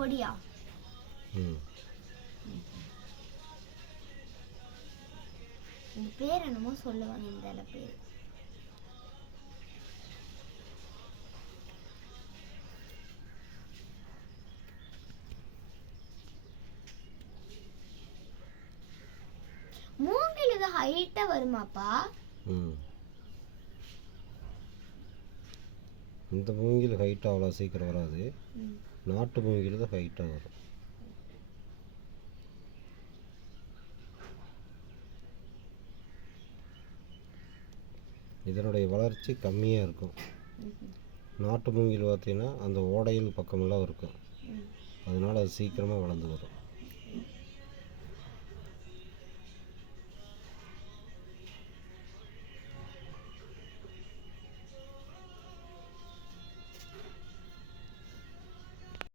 கொடியா? இந்த பேர் என்னமோ சொல்லுவாங்க, இந்த இலை பேர். மூங்கில் இது ஹைட்டா வருமாப்பா? இந்த மூங்கில் ஹைட்டாக அவ்வளோ சீக்கிரம் வராது. நாட்டு மூங்கில் தான் ஹைட்டாக வரும். இதனுடைய வளர்ச்சி கம்மியாக இருக்கும். நாட்டு மூங்கில் பார்த்தீங்கன்னா அந்த ஓடையில் பக்கமெல்லாம் இருக்கும், அதனால் அது சீக்கிரமாக வளர்ந்து வரும்.